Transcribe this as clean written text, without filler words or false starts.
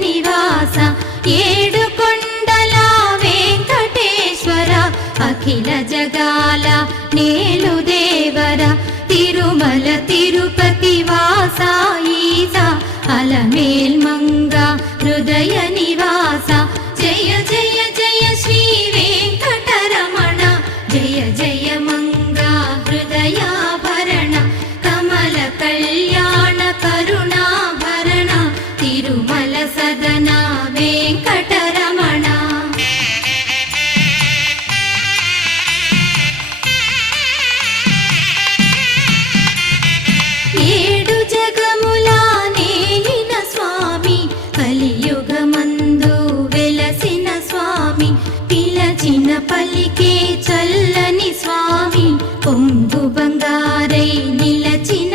నివాస ఏడు కొండల వెంకటేశ్వర అఖిల జగాల నేలు దేవర తిరుమల తిరుపతి వాస ఈస అలమేల్ మంగ హృదయ నివాస జయ జయ జయ శ్రీ వెంకటరమణ జయ జయ మంగ హృదయాభరణ కమల కళ్యాణ కరుణాభరణ తిరుమల సదన వెంకటరమణ ఏడు జగముల నేలిన స్వామి కలియుగమందు వెలసిన స్వామి పిలచిన పలికే చల్లని స్వామి పొంగు బంగారై నిలచిన